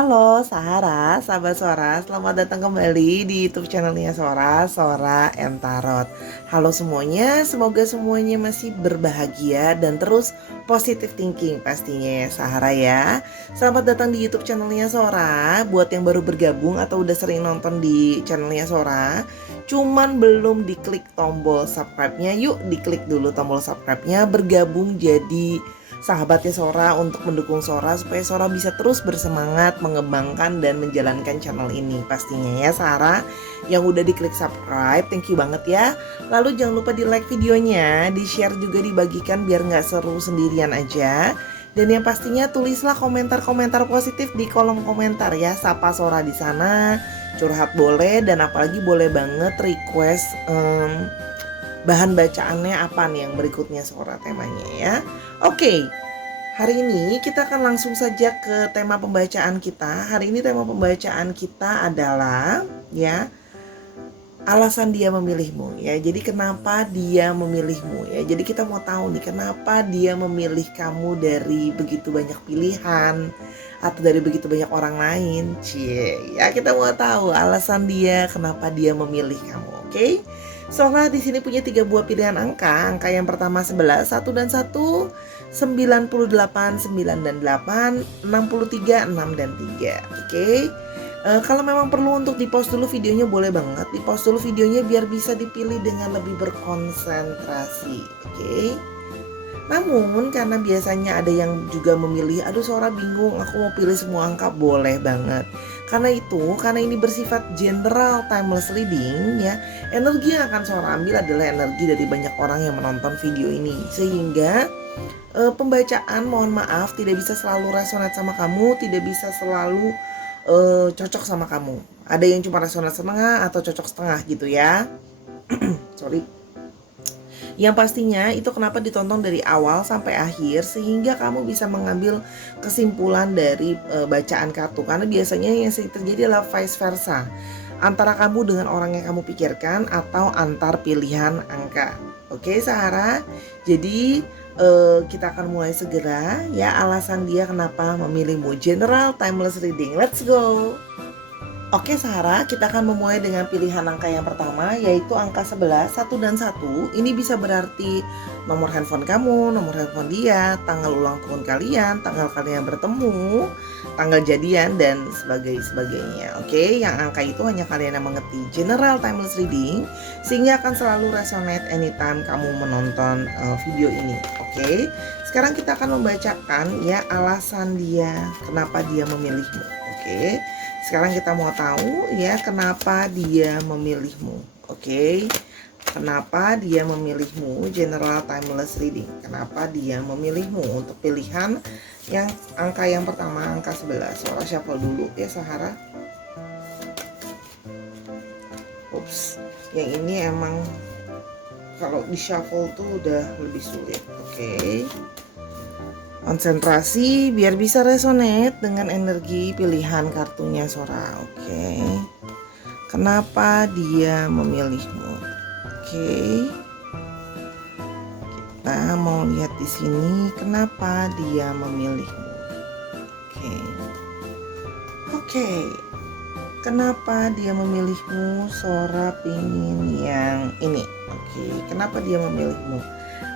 Halo Sahara, sahabat Sora, selamat datang kembali di YouTube channelnya Sora and Tarot. Halo semuanya, semoga semuanya masih berbahagia dan terus positive thinking pastinya ya Sahara ya. Selamat datang di YouTube channelnya Sora. Buat yang baru bergabung atau udah sering nonton di channelnya Sora, cuman belum diklik tombol subscribe-nya, yuk diklik dulu tombol subscribe-nya, bergabung jadi sahabatnya Sora untuk mendukung Sora supaya Sora bisa terus bersemangat mengembangkan dan menjalankan channel ini pastinya ya Sara. Yang udah diklik subscribe, thank you banget ya. Lalu jangan lupa di like videonya, di share juga, dibagikan biar nggak seru sendirian aja. Dan yang pastinya tulislah komentar-komentar positif di kolom komentar ya, sapa Sora di sana, curhat boleh, dan apalagi boleh banget request bahan bacaannya apa nih yang berikutnya Sora temanya ya. Oke, hari ini kita akan langsung saja ke tema pembacaan kita. Hari ini tema pembacaan kita adalah ya, alasan dia memilihmu ya. Jadi kenapa dia memilihmu ya. Jadi kita mau tahu nih kenapa dia memilih kamu dari begitu banyak pilihan atau dari begitu banyak orang lain. Cie, ya kita mau tahu alasan dia kenapa dia memilih kamu, oke? Sora di sini punya 3 buah pilihan angka. Angka yang pertama 11, 1 dan 1, 98, 9 dan 8, 63, 6 dan 3. Oke. Kalau memang perlu untuk di-pause dulu videonya boleh banget. Di-pause dulu videonya biar bisa dipilih dengan lebih berkonsentrasi. Oke. Namun karena biasanya ada yang juga memilih, aduh Sora bingung, aku mau pilih semua angka, boleh banget. Karena ini bersifat general timeless reading ya, energi yang akan Sora ambil adalah energi dari banyak orang yang menonton video ini. Sehingga pembacaan mohon maaf tidak bisa selalu resonate sama kamu, tidak bisa selalu cocok sama kamu. Ada yang cuma resonate setengah atau cocok setengah gitu ya. Sorry. Yang pastinya itu kenapa ditonton dari awal sampai akhir sehingga kamu bisa mengambil kesimpulan dari bacaan kartu. Karena biasanya yang sering terjadi adalah vice versa, antara kamu dengan orang yang kamu pikirkan atau antar pilihan angka. Oke Sahara, jadi kita akan mulai segera ya, alasan dia kenapa memilihmu. General timeless reading, let's go. Oke Sahara, kita akan memulai dengan pilihan angka yang pertama, yaitu angka 11, 1 dan 1. Ini bisa berarti nomor handphone kamu, nomor handphone dia, tanggal ulang tahun kalian, tanggal kalian bertemu, tanggal jadian, dan sebagainya. Oke, yang angka itu hanya kalian yang mengerti. General timeless reading, sehingga akan selalu resonate anytime kamu menonton video ini. Oke, sekarang kita akan membacakan ya alasan dia, kenapa dia memilihmu. Oke. Sekarang kita mau tahu ya kenapa dia memilihmu. Oke. Kenapa dia memilihmu? General timeless reading. Kenapa dia memilihmu untuk pilihan yang angka yang pertama, angka 11. Sora shuffle dulu ya Sahara. Ups. Yang ini emang kalau di shuffle tuh udah lebih sulit. Oke. Konsentrasi biar bisa resonate dengan energi pilihan kartunya Sora. Oke. Kenapa dia memilihmu? Oke. Kita mau lihat di sini kenapa dia memilihmu. Oke. Oke. Kenapa dia memilihmu? Sora pingin yang ini. Oke. Kenapa dia memilihmu?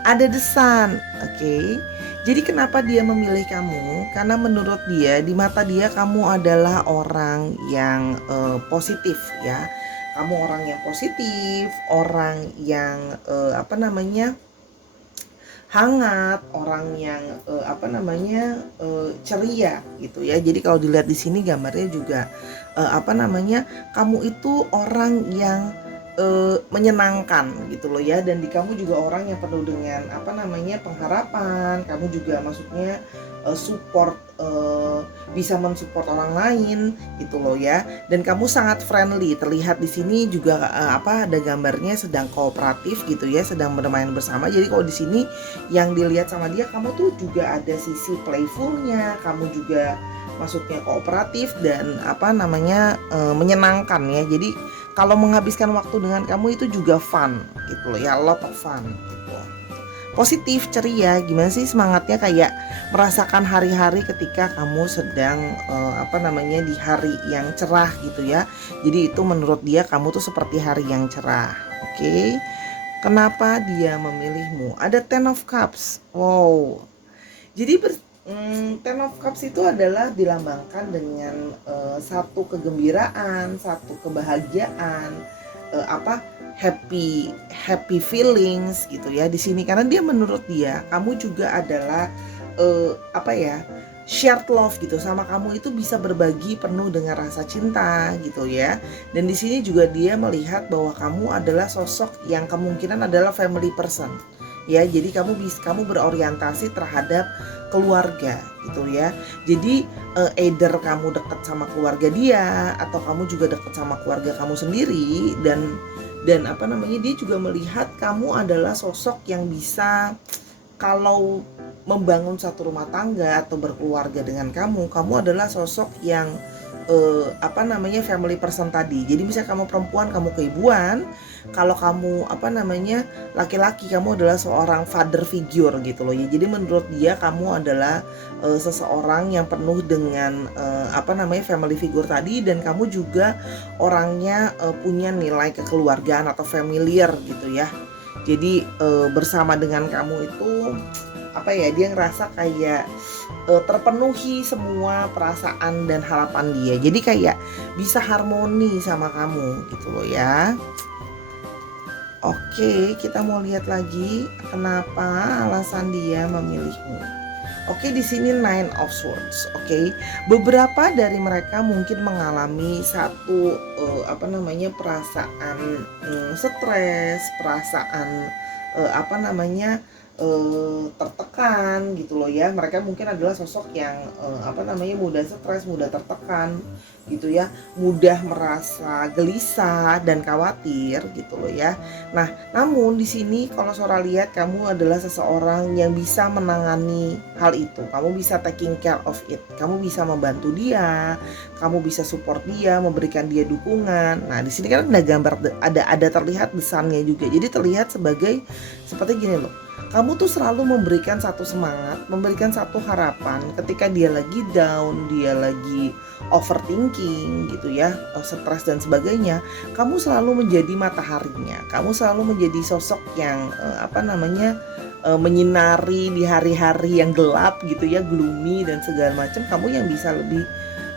Ada The Sun. Oke. Jadi kenapa dia memilih kamu? Karena menurut dia, di mata dia kamu adalah orang yang positif ya. Kamu orang yang positif, orang yang hangat, orang yang ceria gitu ya. Jadi kalau dilihat di sini gambarnya juga kamu itu orang yang menyenangkan gitu loh ya, dan di kamu juga orang yang penuh dengan pengharapan. Kamu juga maksudnya support, bisa mensupport orang lain gitu loh ya, dan kamu sangat friendly. Terlihat di sini juga ada gambarnya sedang kooperatif gitu ya, sedang bermain bersama. Jadi kalau di sini yang dilihat sama dia, kamu tuh juga ada sisi playfulnya, kamu juga maksudnya kooperatif dan menyenangkan ya. Jadi kalau menghabiskan waktu dengan kamu itu juga fun gitu loh ya, lot of fun gitu. positif, ceria. Gimana sih semangatnya, kayak merasakan hari-hari ketika kamu sedang di hari yang cerah gitu ya. Jadi itu menurut dia kamu tuh seperti hari yang cerah. Oke. Kenapa dia memilihmu? Ada Ten of Cups. Wow. Jadi Ten of Cups itu adalah dilambangkan dengan satu kegembiraan, satu kebahagiaan, apa happy feelings gitu ya di sini, karena dia menurut dia kamu juga adalah shared love gitu, sama kamu itu bisa berbagi penuh dengan rasa cinta gitu ya. Dan di sini juga dia melihat bahwa kamu adalah sosok yang kemungkinan adalah family person ya, jadi kamu berorientasi terhadap keluarga gitu ya. Jadi either kamu dekat sama keluarga dia atau kamu juga dekat sama keluarga kamu sendiri, dan dia juga melihat kamu adalah sosok yang bisa, kalau membangun satu rumah tangga atau berkeluarga dengan kamu adalah sosok yang family person tadi. Jadi misalnya kamu perempuan, kamu keibuan. Kalau kamu laki-laki, kamu adalah seorang father figure gitu loh ya. Jadi menurut dia kamu adalah seseorang yang penuh dengan family figure tadi, dan kamu juga orangnya punya nilai kekeluargaan atau familiar gitu ya. Jadi bersama dengan kamu itu dia ngerasa kayak terpenuhi semua perasaan dan harapan dia. Jadi kayak bisa harmoni sama kamu gitu loh ya. Oke, kita mau lihat lagi kenapa alasan dia memilihmu. Oke, di sini Nine of Swords. Oke, beberapa dari mereka mungkin mengalami satu perasaan stres, perasaan tertekan gitu loh ya. Mereka mungkin adalah sosok yang mudah stres, mudah tertekan gitu ya, mudah merasa gelisah dan khawatir gitu loh ya. Nah, namun di sini kalau Sora lihat kamu adalah seseorang yang bisa menangani hal itu. Kamu bisa taking care of it. Kamu bisa membantu dia, kamu bisa support dia, memberikan dia dukungan. Nah, di sini kan ada gambar, ada terlihat desainnya juga. Jadi terlihat sebagai seperti gini loh. Kamu tuh selalu memberikan satu semangat, memberikan satu harapan ketika dia lagi down, dia lagi overthinking gitu ya, stres dan sebagainya. Kamu selalu menjadi mataharinya, kamu selalu menjadi sosok yang menyinari di hari-hari yang gelap gitu ya, gloomy dan segala macam. Kamu yang bisa lebih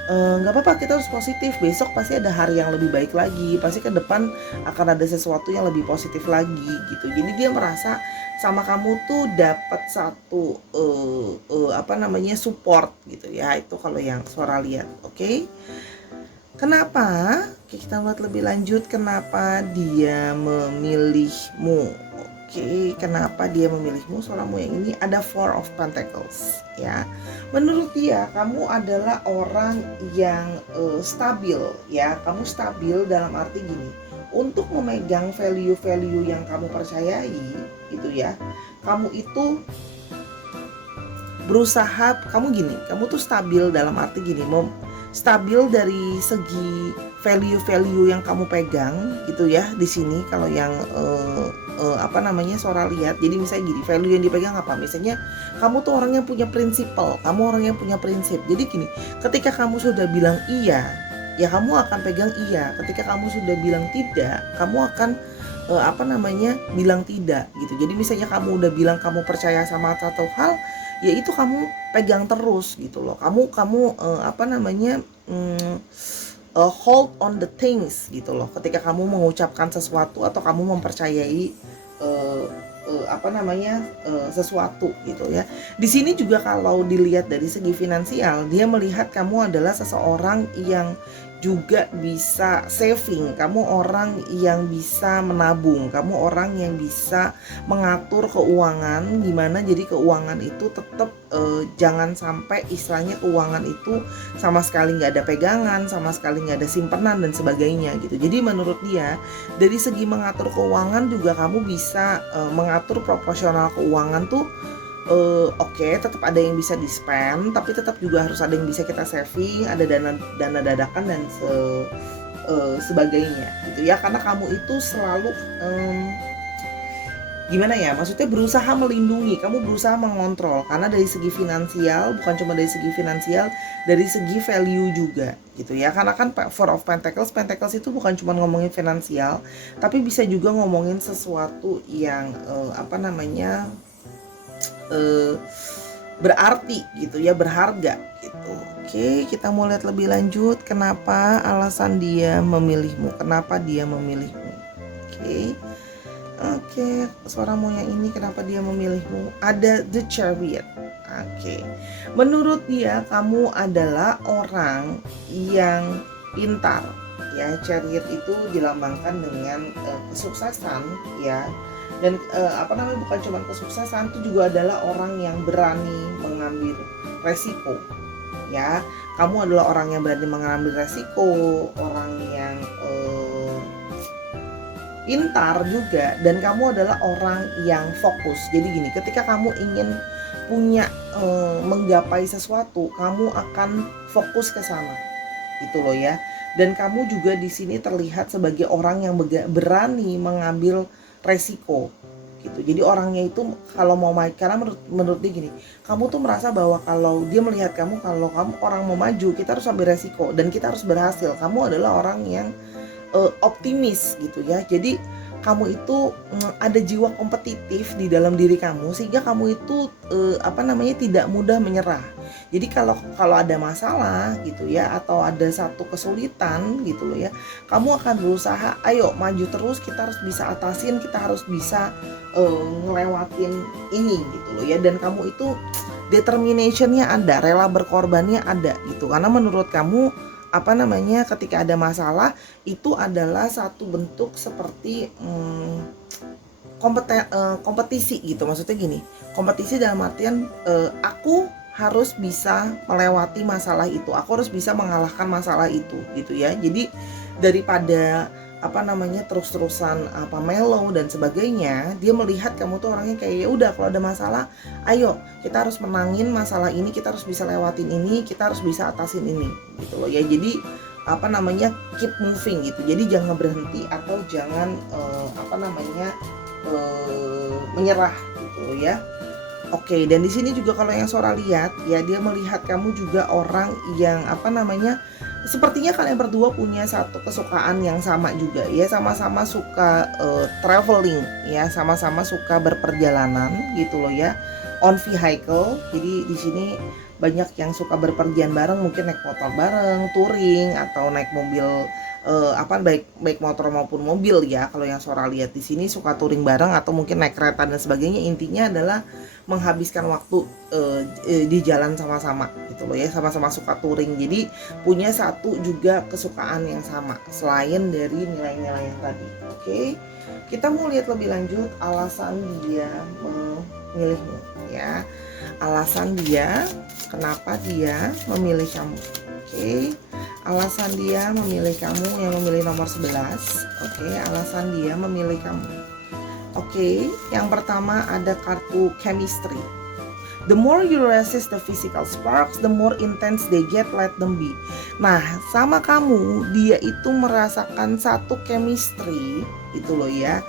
nggak apa-apa, kita harus positif, besok pasti ada hari yang lebih baik lagi, pasti ke depan akan ada sesuatu yang lebih positif lagi gitu. Jadi dia merasa sama kamu tuh dapat satu support gitu ya. Itu kalau yang Suara lihat. Oke. Kenapa? Kita lihat lebih lanjut kenapa dia memilihmu. Oke, kenapa dia memilihmu? Soalmu yang ini ada Four of Pentacles ya. Menurut dia kamu adalah orang yang stabil ya. Kamu stabil dalam arti gini, untuk memegang value-value yang kamu percayai itu ya. Kamu itu berusaha, kamu tuh stabil dalam arti gini, stabil dari segi value-value yang kamu pegang gitu ya. Di sini kalau yang Sora lihat, jadi misalnya gini, value yang dipegang apa? Misalnya kamu tuh orang yang punya prinsipal, kamu orang yang punya prinsip. Jadi gini, ketika kamu sudah bilang iya, ya kamu akan pegang iya. Ketika kamu sudah bilang tidak, kamu akan bilang tidak gitu. Jadi misalnya kamu udah bilang kamu percaya sama satu hal, ya itu kamu pegang terus gitu loh. Kamu hold on the things gitu loh. Ketika kamu mengucapkan sesuatu atau kamu mempercayai sesuatu gitu ya. Di sini juga kalau dilihat dari segi finansial, dia melihat kamu adalah seseorang yang juga bisa saving, kamu orang yang bisa menabung, kamu orang yang bisa mengatur keuangan gimana jadi keuangan itu tetap jangan sampai istilahnya keuangan itu sama sekali nggak ada pegangan, sama sekali nggak ada simpanan dan sebagainya gitu. Jadi menurut dia dari segi mengatur keuangan juga kamu bisa mengatur proporsional keuangan tuh. Oke, tetap ada yang bisa di spend, tapi tetap juga harus ada yang bisa kita saving, ada dana dadakan dan sebagainya gitu ya. Karena kamu itu selalu gimana ya, maksudnya berusaha melindungi, kamu berusaha mengontrol, karena dari segi finansial, bukan cuma dari segi finansial, dari segi value juga gitu ya. Karena kan Four of Pentacles, Pentacles itu bukan cuma ngomongin finansial, tapi bisa juga ngomongin sesuatu yang apa namanya, berarti gitu ya, berharga gitu. Oke, kita mau lihat lebih lanjut kenapa alasan dia memilihmu, kenapa dia memilihmu. Oke, suara Mo yang ini kenapa dia memilihmu? Ada The Chariot. Oke, menurut dia kamu adalah orang yang pintar. Ya, Chariot itu dilambangkan dengan kesuksesan ya. Dan apa namanya, bukan cuma kesuksesan, itu juga adalah orang yang berani mengambil resiko. Ya, kamu adalah orang yang berani mengambil resiko, orang yang pintar juga, dan kamu adalah orang yang fokus. Jadi gini, ketika kamu ingin punya menggapai sesuatu, kamu akan fokus ke sana, gitu loh ya. Dan kamu juga di sini terlihat sebagai orang yang berani mengambil resiko, gitu. Jadi orangnya itu kalau mau maju, karena menurut dia gini, kamu tuh merasa bahwa kalau dia melihat kamu, kalau kamu orang mau maju, kita harus ambil resiko dan kita harus berhasil. Kamu adalah orang yang optimis gitu ya. Jadi kamu itu ada jiwa kompetitif di dalam diri kamu, sehingga kamu itu apa namanya, tidak mudah menyerah. Jadi kalau ada masalah gitu ya, atau ada satu kesulitan gitu loh ya, kamu akan berusaha, ayo maju terus, kita harus bisa atasin, kita harus bisa ngelewatin ini gitu loh ya. Dan kamu itu determinationnya ada, rela berkorbannya ada gitu, karena menurut kamu apa namanya, ketika ada masalah itu adalah satu bentuk seperti kompetisi gitu. Maksudnya gini, kompetisi dalam artian aku harus bisa melewati masalah itu, aku harus bisa mengalahkan masalah itu gitu ya. Jadi daripada apa namanya, terus-terusan apa mellow dan sebagainya, dia melihat kamu tuh orangnya kayak ya udah, kalau ada masalah ayo kita harus menangin masalah ini, kita harus bisa lewatin ini, kita harus bisa atasin ini gitu loh ya. Jadi apa namanya, keep moving gitu. Jadi jangan berhenti atau jangan apa namanya, menyerah gitu loh ya. Oke, dan di sini juga kalau yang Sora lihat ya, dia melihat kamu juga orang yang apa namanya, sepertinya kalian berdua punya satu kesukaan yang sama juga ya, sama-sama suka traveling ya, sama-sama suka berperjalanan gitu loh ya, on vehicle. Jadi di sini banyak yang suka berpergian bareng, mungkin naik motor bareng, touring, atau naik mobil apa, baik motor maupun mobil ya. Kalau yang Sora lihat di sini suka touring bareng, atau mungkin naik kereta dan sebagainya. Intinya adalah menghabiskan waktu di jalan sama-sama gitu loh ya, sama-sama suka touring. Jadi punya satu juga kesukaan yang sama selain dari nilai-nilai yang tadi. Oke, kita mau lihat lebih lanjut alasan dia memilihmu ya, alasan dia kenapa dia memilih kamu. Oke, alasan dia memilih kamu yang memilih nomor 11. Oke, alasan dia memilih kamu. Oke, yang pertama ada kartu chemistry. The more you resist the physical sparks, the more intense they get, let them be. Nah, sama kamu, dia itu merasakan satu chemistry gitu loh ya,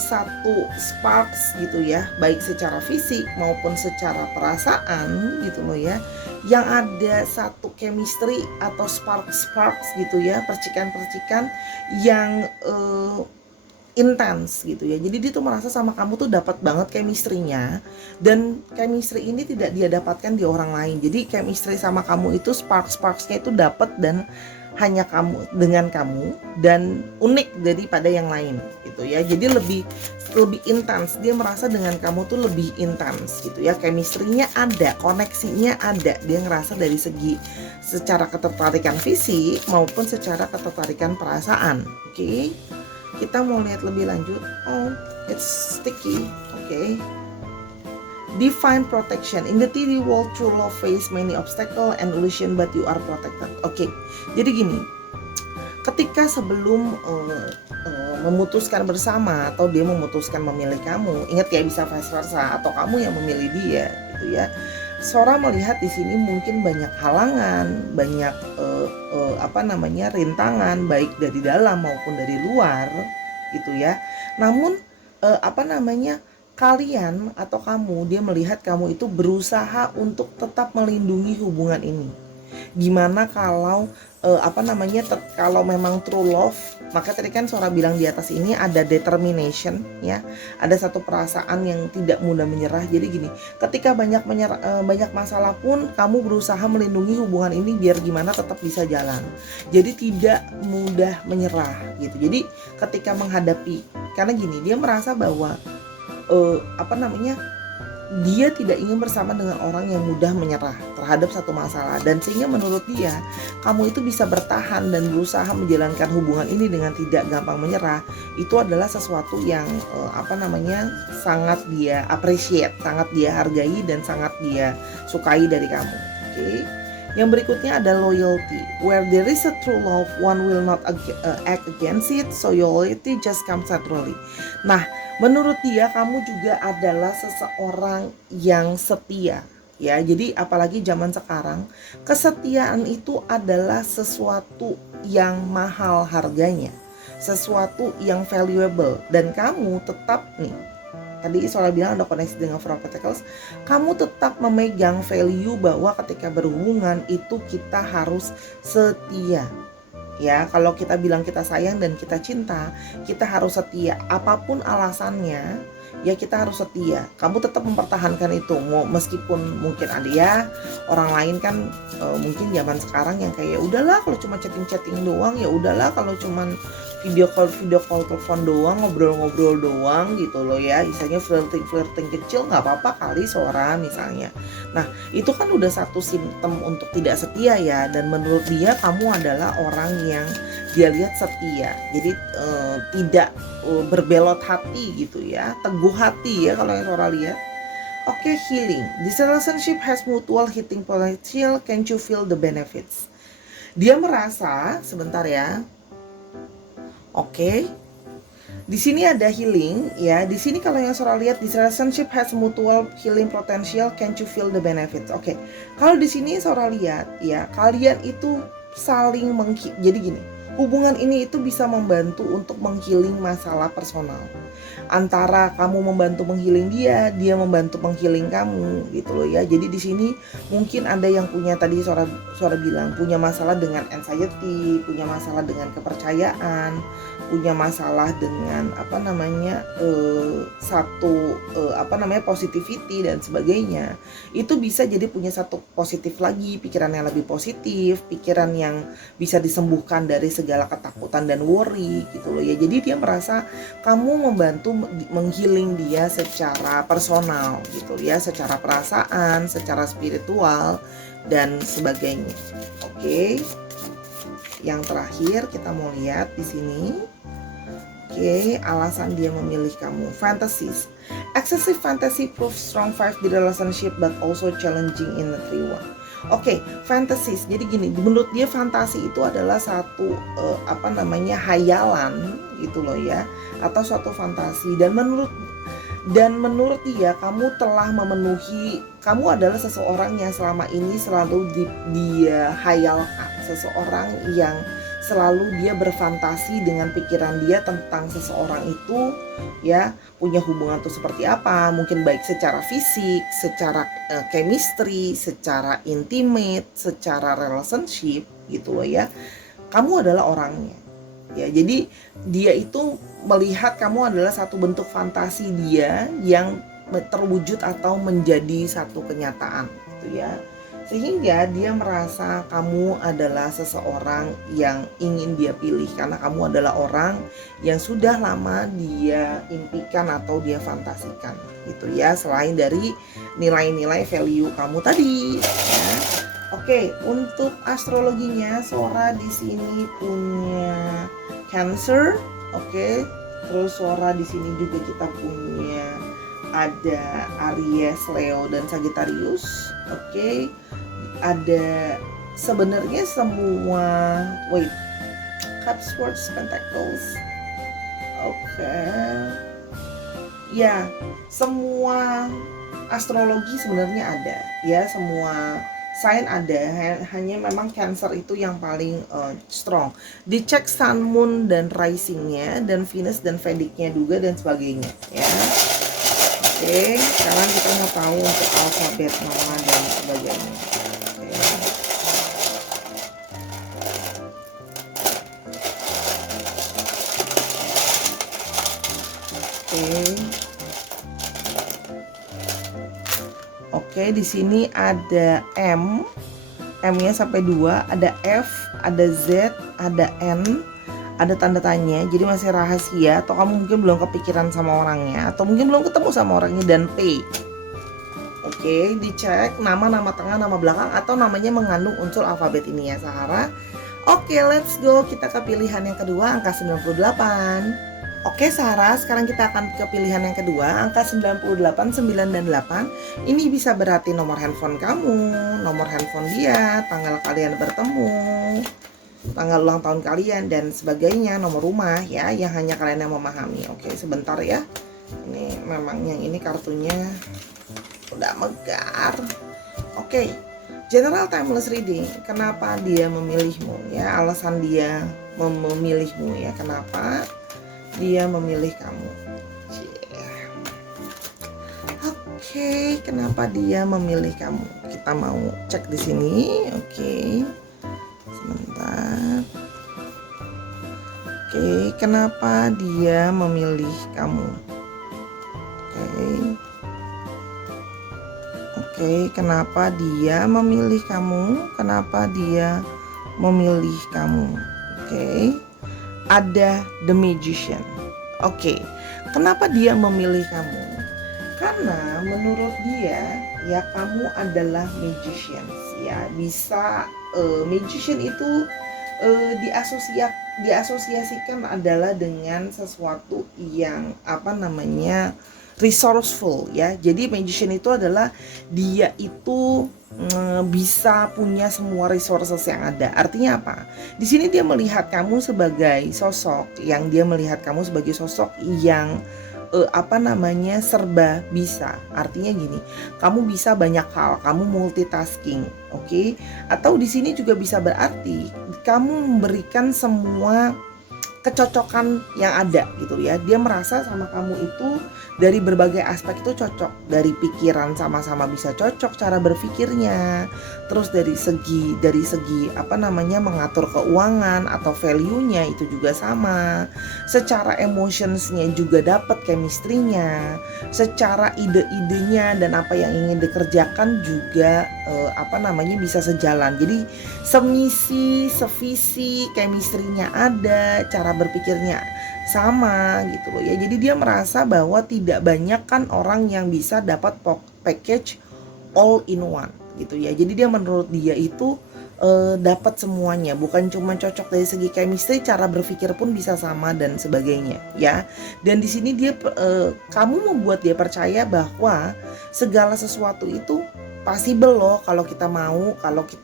satu sparks gitu ya, baik secara fisik maupun secara perasaan gitu loh ya, yang ada satu chemistry atau sparks gitu ya, percikan-percikan yang intens gitu ya. Jadi dia tuh merasa sama kamu tuh dapat banget chemistry-nya, dan chemistry ini tidak dia dapatkan di orang lain. Jadi chemistry sama kamu itu, sparks-nya itu dapat dan hanya kamu dengan kamu, dan unik daripada yang lain gitu ya. Jadi lebih intens, dia merasa dengan kamu tuh lebih intens gitu ya. Chemistry-nya ada, koneksinya ada. Dia ngerasa dari segi secara ketertarikan fisik maupun secara ketertarikan perasaan. Oke. Kita mau lihat lebih lanjut. Oh, it's sticky. Oke. Divine protection. In the 3D world, true love face many obstacle and illusion, but you are protected. Oke. Jadi gini, ketika sebelum memutuskan bersama, atau dia memutuskan memilih kamu, ingat ya, bisa vice versa, atau kamu yang memilih dia gitu ya. Sora melihat di sini mungkin banyak halangan, banyak apa namanya, rintangan, baik dari dalam maupun dari luar gitu ya. Namun apa namanya, kalian atau kamu, dia melihat kamu itu berusaha untuk tetap melindungi hubungan ini. Gimana kalau apa namanya, kalau memang true love, maka tadi kan Sora bilang di atas ini ada determination ya, ada satu perasaan yang tidak mudah menyerah. Jadi gini, ketika banyak masalah pun kamu berusaha melindungi hubungan ini biar gimana tetap bisa jalan. Jadi tidak mudah menyerah gitu. Jadi ketika menghadapi, karena gini, dia merasa bahwa apa namanya, dia tidak ingin bersama dengan orang yang mudah menyerah terhadap satu masalah, dan sehingga menurut dia kamu itu bisa bertahan dan berusaha menjalankan hubungan ini dengan tidak gampang menyerah. Itu adalah sesuatu yang apa namanya, sangat dia appreciate, sangat dia hargai, dan sangat dia sukai dari kamu. Oke. Yang berikutnya ada loyalty. Where there is a true love, one will not act against it, so loyalty just comes naturally. Nah, menurut dia kamu juga adalah seseorang yang setia. Ya, jadi apalagi zaman sekarang, kesetiaan itu adalah sesuatu yang mahal harganya, sesuatu yang valuable, dan kamu tetap nih, tadi Soalnya bilang ada koneksi dengan Four of Pentacles, kamu tetap memegang value bahwa ketika berhubungan itu kita harus setia. Ya, kalau kita bilang kita sayang dan kita cinta, kita harus setia. Apapun alasannya, ya kita harus setia. Kamu tetap mempertahankan itu, meskipun mungkin ada ya orang lain kan mungkin zaman sekarang yang kayak udahlah kalau cuma chatting doang, ya udahlah kalau cuma video call telepon doang, ngobrol doang gitu loh ya, misalnya flirting kecil nggak apa-apa kali Sora misalnya. Nah, itu kan udah satu simptom untuk tidak setia ya, dan menurut dia kamu adalah orang yang dia lihat setia, jadi tidak berbelot hati gitu ya, teguh hati ya kalau yang Sora lihat. Oke, healing. This relationship has mutual healing potential. Can you feel the benefits? Dia merasa, sebentar ya. Oke. Di sini ada healing ya. Di sini kalau yang Sora lihat, this relationship has mutual healing potential. Can you feel the benefits? Oke. Kalau di sini Sora lihat ya, kalian itu saling jadi gini. Hubungan ini itu bisa membantu untuk menghealing masalah personal. Antara kamu membantu menghealing dia membantu menghealing kamu gitu loh ya. Jadi di sini mungkin ada yang punya, tadi Sora bilang, punya masalah dengan anxiety, punya masalah dengan kepercayaan, punya masalah dengan apa namanya positivity dan sebagainya. Itu bisa jadi punya satu positif lagi, pikiran yang lebih positif, pikiran yang bisa disembuhkan dari segala ketakutan dan worry gitu loh ya. Jadi dia merasa kamu membantu menghealing dia secara personal gitu ya, secara perasaan, secara spiritual dan sebagainya. Oke. Yang terakhir kita mau lihat di sini. Oke, alasan dia memilih kamu. Fantasies. Excessive fantasy proves strong five di relationship but also challenging in the 3-1. Oke, fantasies. Jadi gini, menurut dia fantasi itu adalah satu hayalan gitu loh ya, atau suatu fantasi, dan menurut dia kamu telah memenuhi, kamu adalah seseorang yang selama ini selalu dia hayalkan, seseorang yang selalu dia berfantasi dengan pikiran dia tentang seseorang itu ya, punya hubungan tuh seperti apa, mungkin baik secara fisik, secara chemistry, secara intimate, secara relationship gitu loh ya. Kamu adalah orangnya ya. Jadi dia itu melihat kamu adalah satu bentuk fantasi dia yang terwujud atau menjadi satu kenyataan gitu ya. Sehingga dia merasa kamu adalah seseorang yang ingin dia pilih, karena kamu adalah orang yang sudah lama dia impikan atau dia fantasikan gitu ya, selain dari nilai-nilai value kamu tadi ya. Oke, untuk astrologinya Sora di sini punya Cancer. Oke. Terus Sora di sini juga kita punya ada Aries, Leo dan Sagittarius. Oke. Ada sebenarnya semua Cups, Swords, Pentacles. Oke. Ya, semua astrologi sebenarnya ada ya, semua sign ada, hanya memang Cancer itu yang paling strong. Dicek Sun, Moon dan Risingnya, dan Venus dan Vedicnya juga dan sebagainya ya. Oke, sekarang kita mau tahu untuk alfabet nama dan sebagainya. Oke, di sini ada M-nya sampai 2, ada F, ada Z, ada N, ada tanda tanya, jadi masih rahasia, atau kamu mungkin belum kepikiran sama orangnya, atau mungkin belum ketemu sama orangnya, dan P. Oke, dicek nama tengah, nama belakang, atau namanya mengandung unsur alfabet ini ya Sahara. Oke, let's go, kita ke pilihan yang kedua, angka 98. Oke Sarah, sekarang kita akan ke pilihan yang kedua, angka 98, 9, dan 8. Ini bisa berarti nomor handphone kamu, nomor handphone dia, tanggal kalian bertemu, tanggal ulang tahun kalian, dan sebagainya, nomor rumah ya, yang hanya kalian yang memahami. Oke, sebentar ya. Ini memang yang ini kartunya udah megar. Oke, General Timeless Reading. Kenapa dia memilihmu ya? Alasan dia memilihmu ya, kenapa dia memilih kamu. Oke, kenapa dia memilih kamu? Kita mau cek di sini. Oke, sebentar. Oke, kenapa dia memilih kamu? Oke, kenapa dia memilih kamu? Kenapa dia memilih kamu? Oke, ada The Magician. Oke, kenapa dia memilih kamu? Karena menurut dia ya kamu adalah magician ya. Bisa magician itu diasosiasikan adalah dengan sesuatu yang resourceful ya. Jadi magician itu adalah dia itu bisa punya semua resources yang ada. Artinya apa? Di sini dia melihat kamu sebagai sosok yang serba bisa. Artinya gini, kamu bisa banyak hal, kamu multitasking, oke? Atau di sini juga bisa berarti kamu memberikan semua kecocokan yang ada gitu ya. Dia merasa sama kamu itu dari berbagai aspek itu cocok. Dari pikiran sama-sama bisa cocok cara berpikirnya. Terus dari segi mengatur keuangan atau value-nya itu juga sama. Secara emotionsnya juga dapat chemistry-nya. Secara ide-idenya dan apa yang ingin dikerjakan juga bisa sejalan. Jadi semisi, sevisi, chemistry-nya ada, cara berpikirnya sama gitu loh ya. Jadi dia merasa bahwa tidak banyak kan orang yang bisa dapat package all in one gitu ya. Jadi dia menurut dia itu dapat semuanya, bukan cuma cocok dari segi chemistry, cara berpikir pun bisa sama dan sebagainya ya. Dan di sini dia kamu membuat dia percaya bahwa segala sesuatu itu possible loh kalau kita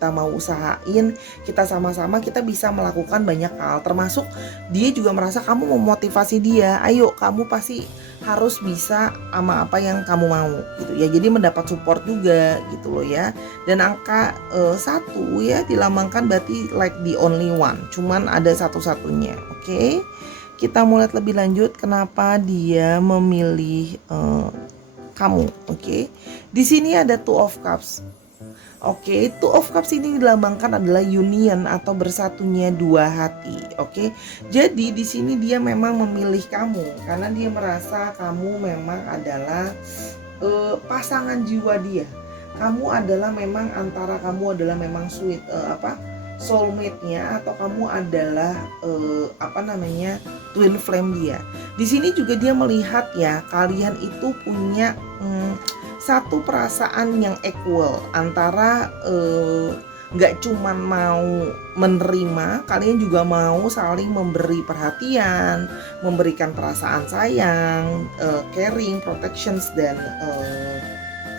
mau usahain, kita sama-sama kita bisa melakukan banyak hal. Termasuk dia juga merasa kamu memotivasi dia, ayo kamu pasti harus bisa sama apa yang kamu mau gitu ya. Jadi mendapat support juga gitu loh ya. Dan angka 1 ya dilambangkan berarti like the only one, cuman ada satu-satunya. Oke, kita mulai lebih lanjut kenapa dia memilih kamu. Oke, di sini ada Two of Cups. Oke, Two of Cups ini dilambangkan adalah union atau bersatunya dua hati. Oke, jadi di sini dia memang memilih kamu karena dia merasa kamu memang adalah pasangan jiwa dia. Kamu adalah memang sweet soulmate-nya, atau kamu adalah twin flame dia. Di sini juga dia melihat ya kalian itu punya satu perasaan yang equal antara nggak cuman mau menerima, kalian juga mau saling memberi perhatian, memberikan perasaan sayang, caring, protections dan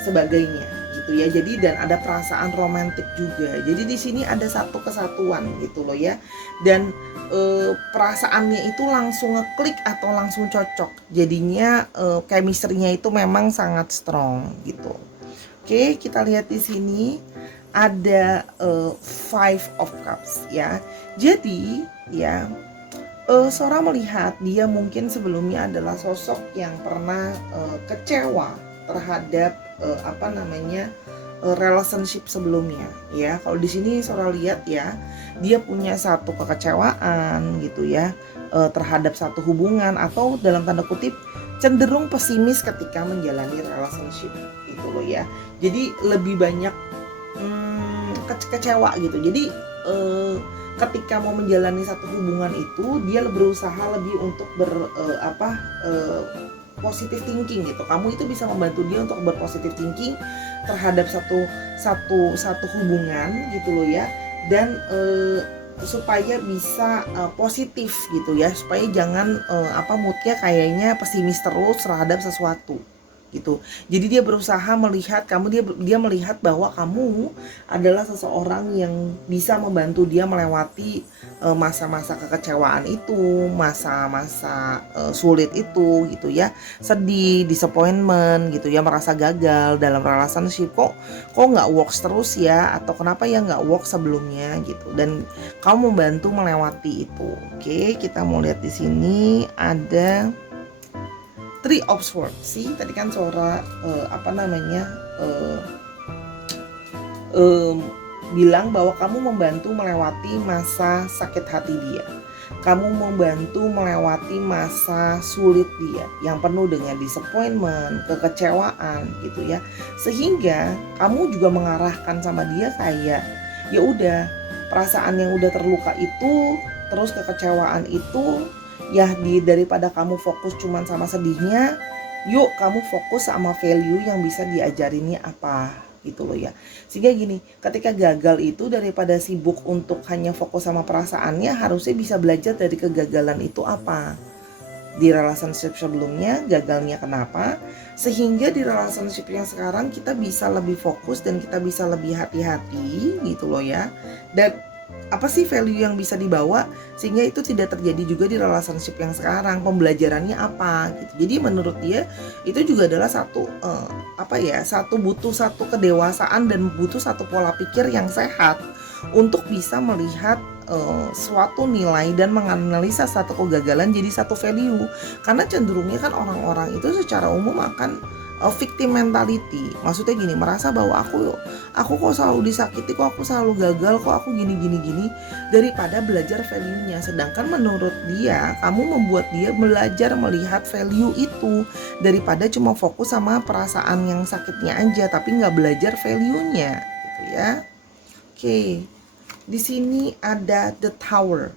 sebagainya gitu ya. Jadi dan ada perasaan romantis juga. Jadi di sini ada satu kesatuan gitu loh ya. Dan perasaannya itu langsung ngeklik atau langsung cocok. Jadinya chemistry-nya itu memang sangat strong gitu. Oke, kita lihat di sini ada Five of Cups ya. Jadi ya, Sora melihat dia mungkin sebelumnya adalah sosok yang pernah kecewa terhadap relationship sebelumnya ya. Kalau di sini Sora lihat ya, dia punya satu kekecewaan gitu ya terhadap satu hubungan, atau dalam tanda kutip cenderung pesimis ketika menjalani relationship gitu loh ya. Jadi lebih banyak kecewa gitu. Jadi ketika mau menjalani satu hubungan itu dia berusaha lebih untuk positive thinking gitu. Kamu itu bisa membantu dia untuk berpositive thinking terhadap satu hubungan gitu loh ya, dan supaya bisa positif gitu ya, supaya jangan moodnya kayaknya pesimis terus terhadap sesuatu gitu. Jadi dia berusaha melihat kamu, dia melihat bahwa kamu adalah seseorang yang bisa membantu dia melewati masa-masa kekecewaan itu, masa-masa sulit itu gitu ya, sedih, disappointment gitu ya, merasa gagal dalam relationship, kok nggak works terus ya, atau kenapa ya nggak work sebelumnya gitu, dan kamu membantu melewati itu. Oke, kita mau lihat di sini ada Three of Swords sih. Tadi kan Sora bilang bahwa kamu membantu melewati masa sakit hati dia. Kamu membantu melewati masa sulit dia yang penuh dengan disappointment, kekecewaan gitu ya. Sehingga kamu juga mengarahkan sama dia kayak ya udah, perasaan yang udah terluka itu, terus kekecewaan itu ya, daripada kamu fokus cuman sama sedihnya, yuk kamu fokus sama value yang bisa diajarinnya apa gitu loh ya. Sehingga gini, ketika gagal itu daripada sibuk untuk hanya fokus sama perasaannya, harusnya bisa belajar dari kegagalan itu apa, di relationship sebelumnya gagalnya kenapa, sehingga di relationship yang sekarang kita bisa lebih fokus dan kita bisa lebih hati-hati gitu loh ya. Dan apa sih value yang bisa dibawa sehingga itu tidak terjadi juga di relationship yang sekarang, pembelajarannya apa gitu. Jadi menurut dia itu juga adalah butuh satu kedewasaan dan butuh satu pola pikir yang sehat untuk bisa melihat suatu nilai dan menganalisa satu kegagalan jadi satu value. Karena cenderungnya kan orang-orang itu secara umum akan victim mentality. Maksudnya gini, merasa bahwa aku kok selalu disakiti, kok aku selalu gagal, kok aku gini, daripada belajar value-nya. Sedangkan menurut dia, kamu membuat dia belajar melihat value itu daripada cuma fokus sama perasaan yang sakitnya aja tapi nggak belajar value-nya gitu ya. Oke, di sini ada The Tower.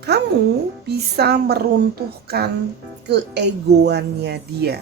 Kamu bisa meruntuhkan keegoannya dia.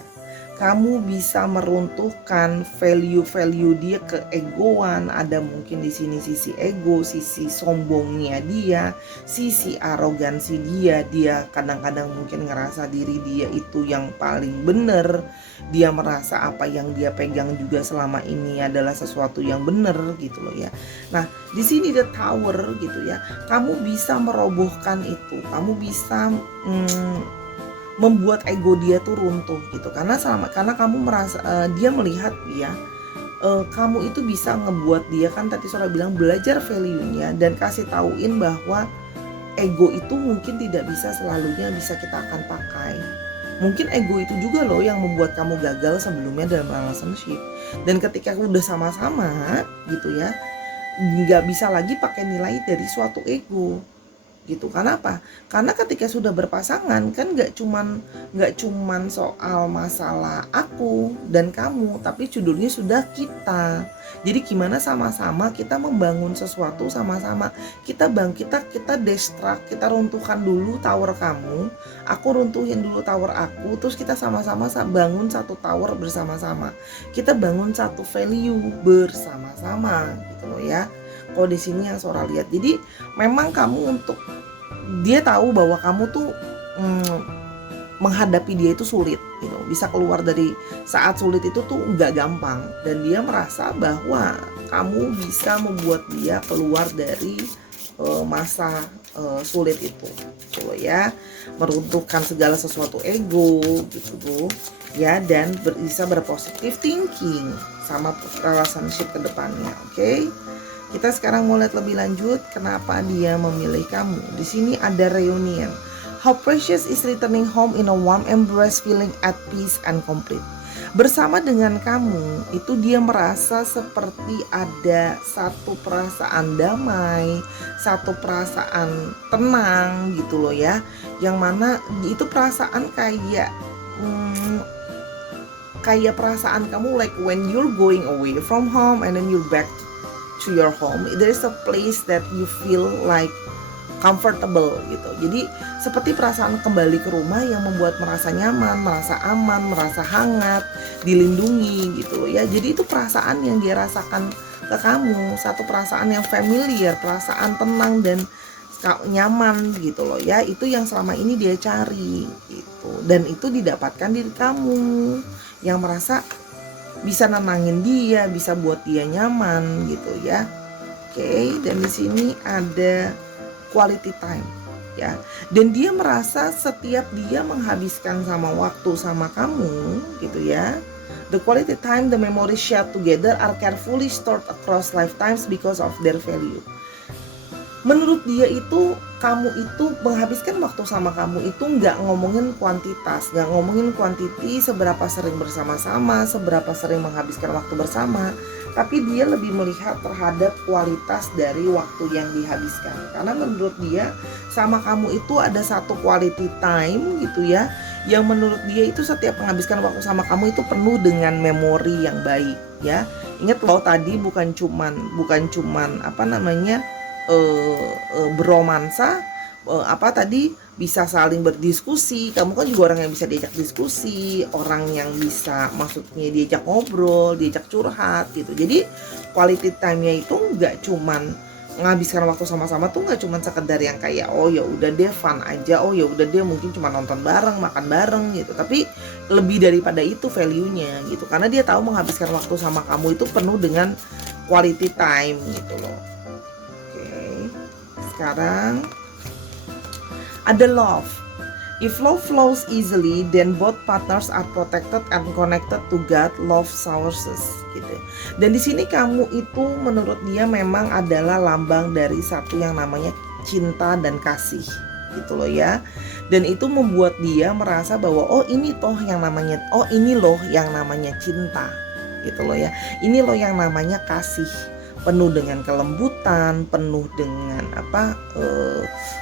Kamu bisa meruntuhkan value-value dia, keegoan. Ada mungkin di sini sisi ego, sisi sombongnya dia, sisi arogansi dia. Dia kadang-kadang mungkin ngerasa diri dia itu yang paling benar. Dia merasa apa yang dia pegang juga selama ini adalah sesuatu yang benar gitu loh ya. Nah, di sini The Tower gitu ya. Kamu bisa merobohkan itu. Kamu bisa membuat ego dia tuh runtuh gitu, karena kamu merasa dia melihat ya, kamu itu bisa ngebuat dia, kan tadi Sora bilang belajar value-nya dan kasih tauin bahwa ego itu mungkin tidak bisa selalunya bisa kita akan pakai. Mungkin ego itu juga loh yang membuat kamu gagal sebelumnya dalam relationship, dan ketika udah sama-sama gitu ya, nggak bisa lagi pakai nilai dari suatu ego gitu. Karena apa? Karena ketika sudah berpasangan kan nggak cuman soal masalah aku dan kamu, tapi judulnya sudah kita. Jadi gimana sama-sama kita membangun sesuatu sama-sama. Kita destruct, kita runtuhkan dulu tower kamu, aku runtuhin dulu tower aku, terus kita sama-sama bangun satu tower bersama-sama. Kita bangun satu value bersama-sama gitu loh ya. Kalau di sini yang Sora lihat, jadi memang kamu dia tahu bahwa kamu tuh menghadapi dia itu sulit gitu. Bisa keluar dari saat sulit itu tuh nggak gampang, dan dia merasa bahwa kamu bisa membuat dia keluar dari masa sulit itu gitu ya, meruntuhkan segala sesuatu ego gitu ya, dan bisa berpositif thinking sama relationship ke depannya. Oke. Kita sekarang mau lihat lebih lanjut kenapa dia memilih kamu. Di sini ada reunion. How precious is returning home in a warm embrace, feeling at peace and complete. Bersama dengan kamu itu dia merasa seperti ada satu perasaan damai, satu perasaan tenang gitu loh ya. Yang mana itu perasaan kayak perasaan kamu like when you're going away from home and then you're back to your home, there is a place that you feel like comfortable gitu. Jadi seperti perasaan kembali ke rumah yang membuat merasa nyaman, merasa aman, merasa hangat, dilindungi gitu loh ya. Jadi itu perasaan yang dia rasakan ke kamu, satu perasaan yang familiar, perasaan tenang dan nyaman gitu loh ya. Itu yang selama ini dia cari gitu. Dan itu didapatkan dari kamu yang merasa bisa nenangin dia, bisa buat dia nyaman gitu ya. Oke, dan di sini ada quality time ya. Dan dia merasa setiap dia menghabiskan sama waktu sama kamu gitu ya. The quality time, the memories shared together are carefully stored across lifetimes because of their value. Menurut dia itu kamu itu menghabiskan waktu sama kamu itu nggak ngomongin kuantitas, nggak ngomongin kuantiti seberapa sering bersama-sama, seberapa sering menghabiskan waktu bersama, tapi dia lebih melihat terhadap kualitas dari waktu yang dihabiskan. Karena menurut dia sama kamu itu ada satu quality time gitu ya, yang menurut dia itu setiap menghabiskan waktu sama kamu itu penuh dengan memori yang baik ya. Ingat loh tadi bukan cuman beromansa, bisa saling berdiskusi. Kamu kan juga orang yang bisa diajak diskusi, orang yang bisa maksudnya diajak ngobrol, diajak curhat gitu. Jadi quality time-nya itu nggak cuman menghabiskan waktu sama-sama tuh nggak cuman sekedar yang kayak oh ya udah deh fun aja, oh ya udah deh mungkin cuma nonton bareng, makan bareng gitu. Tapi lebih daripada itu value-nya gitu. Karena dia tahu menghabiskan waktu sama kamu itu penuh dengan quality time gitu loh. Sekarang ada love. If love flows easily, then both partners are protected and connected to God love sources gitu. Dan di sini kamu itu menurut dia memang adalah lambang dari satu yang namanya cinta dan kasih gitu loh ya. Dan itu membuat dia merasa bahwa ini loh yang namanya cinta gitu loh ya. Ini loh yang namanya kasih, penuh dengan kelembutan, penuh dengan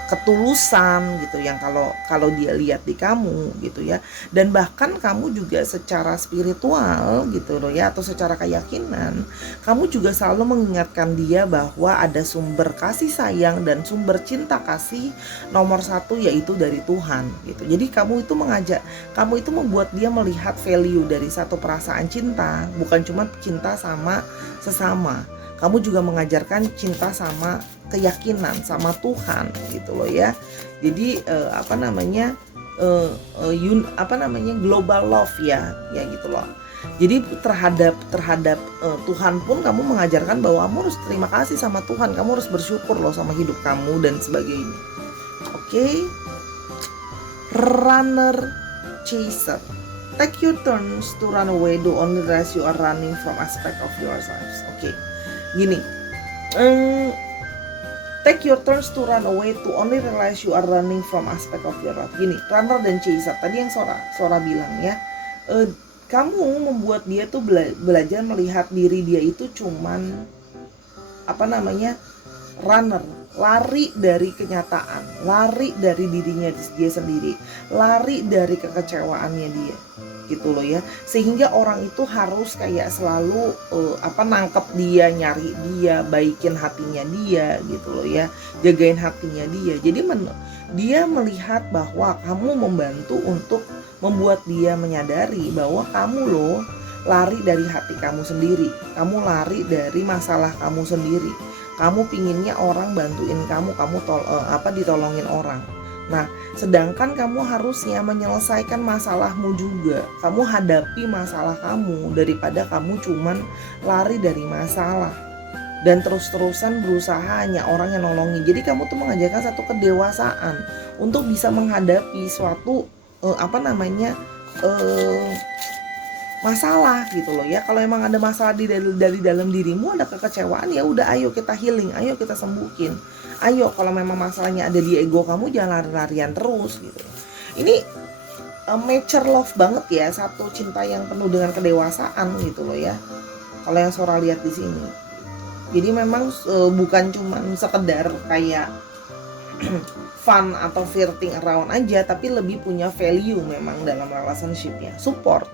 ketulusan gitu yang kalau dia lihat di kamu gitu ya. Dan bahkan kamu juga secara spiritual gitu loh ya, atau secara keyakinan kamu juga selalu mengingatkan dia bahwa ada sumber kasih sayang dan sumber cinta kasih nomor satu yaitu dari Tuhan gitu. Jadi kamu itu membuat dia melihat value dari satu perasaan cinta, bukan cuma cinta sama sesama. Kamu juga mengajarkan cinta sama keyakinan, sama Tuhan gitu loh ya. Jadi global love ya gitu loh. Jadi terhadap Tuhan pun kamu mengajarkan bahwa kamu harus terima kasih sama Tuhan, kamu harus bersyukur loh sama hidup kamu dan sebagainya. Oke. Runner chaser. Take your turns to run away, do only as you are running from aspect of yourselves. Oke. Gini, take your turns to run away to only realize you are running from aspect of your life. Gini, runner dan chaser tadi yang Sora bilang ya, kamu membuat dia tuh belajar melihat diri dia itu cuman runner, lari dari kenyataan, lari dari dirinya dia sendiri, lari dari kekecewaannya dia gitu loh ya. Sehingga orang itu harus kayak selalu nangkep dia, nyari dia, baikin hatinya dia gitu loh ya, jagain hatinya dia. Jadi dia melihat bahwa kamu membantu untuk membuat dia menyadari bahwa kamu loh lari dari hati kamu sendiri, kamu lari dari masalah kamu sendiri. Kamu pinginnya orang bantuin kamu ditolongin orang. Nah, sedangkan kamu harusnya menyelesaikan masalahmu juga. Kamu hadapi masalah kamu daripada kamu cuman lari dari masalah dan terus-terusan berusaha hanya orang yang nolongin. Jadi kamu tuh mengajarkan satu kedewasaan untuk bisa menghadapi suatu masalah gitu loh ya. Kalau emang ada masalah dari dalam dirimu, ada kekecewaan, ya udah ayo kita healing, ayo kita sembuhin. Ayo, kalau memang masalahnya ada di ego kamu, jangan lari-larian terus gitu. Ini mature love banget ya, satu cinta yang penuh dengan kedewasaan gitu loh ya. Kalau yang Sora lihat di sini. Jadi memang bukan cuman sekedar kayak fun atau flirting around aja, tapi lebih punya value memang dalam relationship-nya. Support.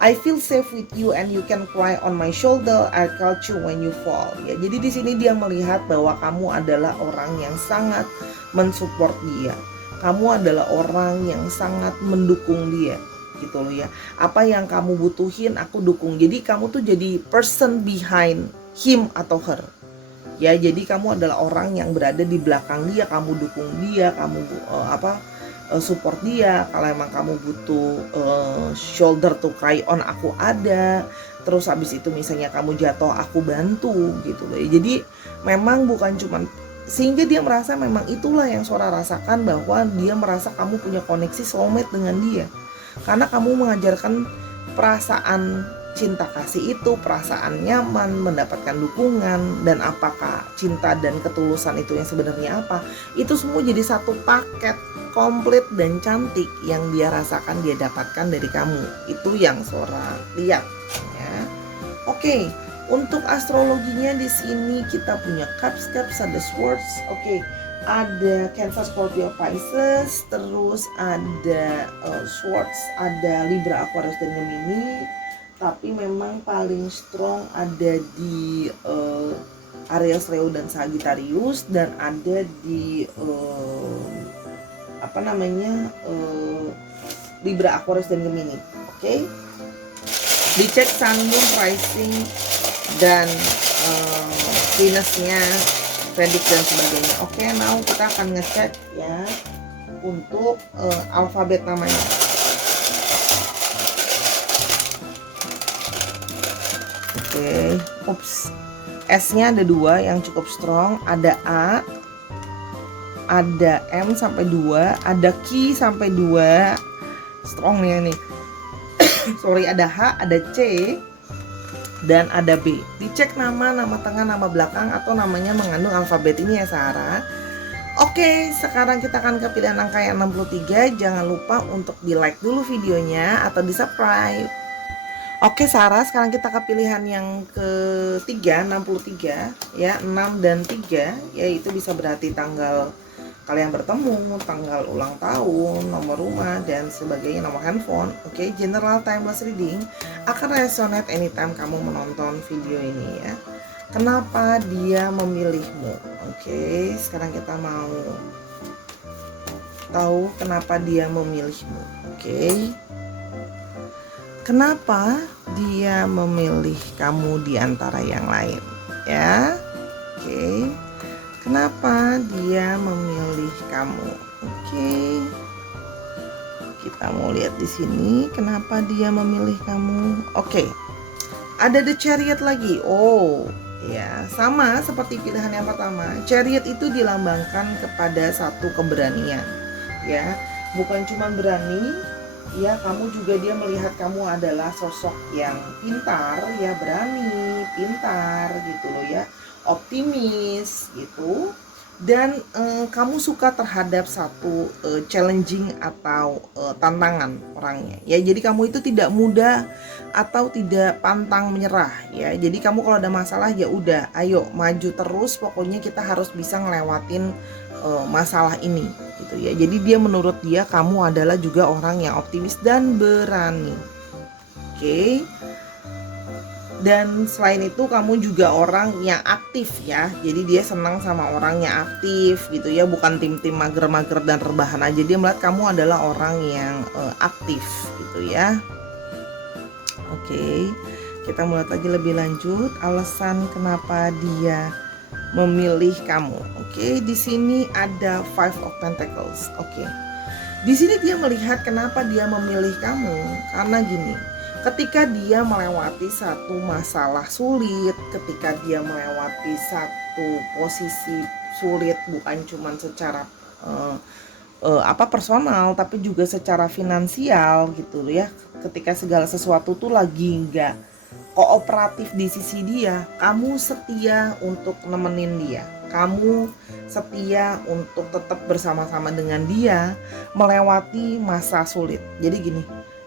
I feel safe with you and you can cry on my shoulder. I'll catch you when you fall. Ya, jadi di sini dia melihat bahwa kamu adalah orang yang sangat mensupport dia. Kamu adalah orang yang sangat mendukung dia, gitu loh ya. Apa yang kamu butuhin aku dukung. Jadi kamu tuh jadi person behind him atau her. Ya, jadi kamu adalah orang yang berada di belakang dia, kamu dukung dia, kamu support dia. Kalau emang kamu butuh shoulder to cry on, aku ada. Terus habis itu misalnya kamu jatuh, aku bantu gitu loh. Jadi memang bukan cuman, sehingga dia merasa memang itulah yang Sora rasakan, bahwa dia merasa kamu punya koneksi soulmate dengan dia. Karena kamu mengajarkan perasaan cinta kasih itu, perasaan nyaman, mendapatkan dukungan, dan apakah cinta dan ketulusan itu yang sebenarnya apa, itu semua jadi satu paket komplit dan cantik yang dia rasakan, dia dapatkan dari kamu. Itu yang Sora lihat ya. Oke, untuk astrologinya di sini kita punya cups, ada swords, ada Cancer, Scorpio, Pisces, terus ada swords, ada Libra, Aquarius, dan Gemini. Tapi memang paling strong ada di Aries, Leo, dan Sagittarius, dan ada di Libra, Aquarius, dan Gemini. Oke. Dicek Sun, Moon, Rising, dan Venus-nya, Venus dan sebagainya. Oke, now kita akan ngecek ya untuk alfabet namanya. S-nya ada 2 yang cukup strong, ada A, ada M sampai 2, ada Q sampai 2, strong nih. Sorry, ada H, ada C, dan ada B. Dicek nama tengah, nama belakang, atau namanya mengandung alfabet ini ya Sarah. Oke, sekarang kita akan ke pilihan angka yang 63. Jangan lupa untuk di like dulu videonya atau di subscribe. Oke Sarah, sekarang kita ke pilihan yang ketiga, 63 ya, 6 dan 3, yaitu bisa berarti tanggal kalian bertemu, tanggal ulang tahun, nomor rumah, dan sebagainya, nomor handphone. Oke, general timeless reading akan resonate anytime kamu menonton video ini ya. Kenapa dia memilihmu? Oke, sekarang kita mau tahu kenapa dia memilihmu. Oke. Kenapa dia memilih kamu di antara yang lain ya? Oke. Kenapa dia memilih kamu? Oke. Kita mau lihat di sini kenapa dia memilih kamu. Oke. Ada The Chariot lagi. Oh, ya, sama seperti pilihan yang pertama. Chariot itu dilambangkan kepada satu keberanian, ya. Bukan cuma berani, ya, kamu juga, dia melihat kamu adalah sosok yang pintar, ya, berani, pintar gitu loh ya, optimis gitu, dan kamu suka terhadap satu challenging atau tantangan orangnya ya. Jadi kamu itu tidak mudah atau tidak pantang menyerah ya. Jadi kamu kalau ada masalah ya udah, ayo maju terus, pokoknya kita harus bisa ngelewatin masalah ini gitu ya. Jadi dia, menurut dia kamu adalah juga orang yang optimis dan berani. Oke. Dan selain itu kamu juga orang yang aktif ya. Jadi dia senang sama orang yang aktif gitu ya, bukan tim-tim mager-mager dan rebahan aja. Dia melihat kamu adalah orang yang aktif gitu ya. Oke. Kita melihat lagi lebih lanjut alasan kenapa dia memilih kamu. Oke, di sini ada Five of Pentacles. Oke. Di sini dia melihat kenapa dia memilih kamu, karena gini. Ketika dia melewati satu masalah sulit, ketika dia melewati satu posisi sulit, bukan cuma secara personal, tapi juga secara finansial gitu loh ya. Ketika segala sesuatu tuh lagi nggak kooperatif di sisi dia, kamu setia untuk nemenin dia, kamu setia untuk tetap bersama-sama dengan dia melewati masa sulit. Jadi gini,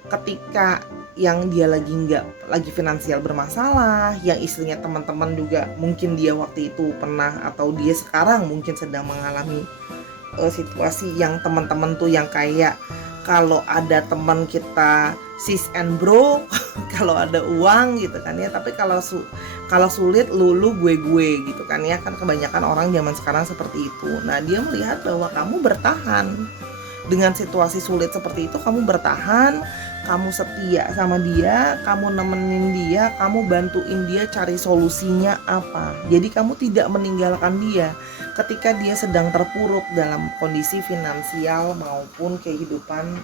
ketika yang dia lagi finansial bermasalah, yang istrinya teman-teman juga mungkin dia waktu itu pernah atau dia sekarang mungkin sedang mengalami situasi yang teman-teman tuh yang kayak kalau ada teman kita sis and bro kalau ada uang gitu kan ya, tapi kalau sulit lulu gue gitu kan ya, kan kebanyakan orang zaman sekarang seperti itu. Nah, dia melihat bahwa kamu bertahan dengan situasi sulit seperti itu, kamu bertahan, kamu setia sama dia, kamu nemenin dia, kamu bantuin dia cari solusinya apa. Jadi kamu tidak meninggalkan dia ketika dia sedang terpuruk dalam kondisi finansial maupun kehidupan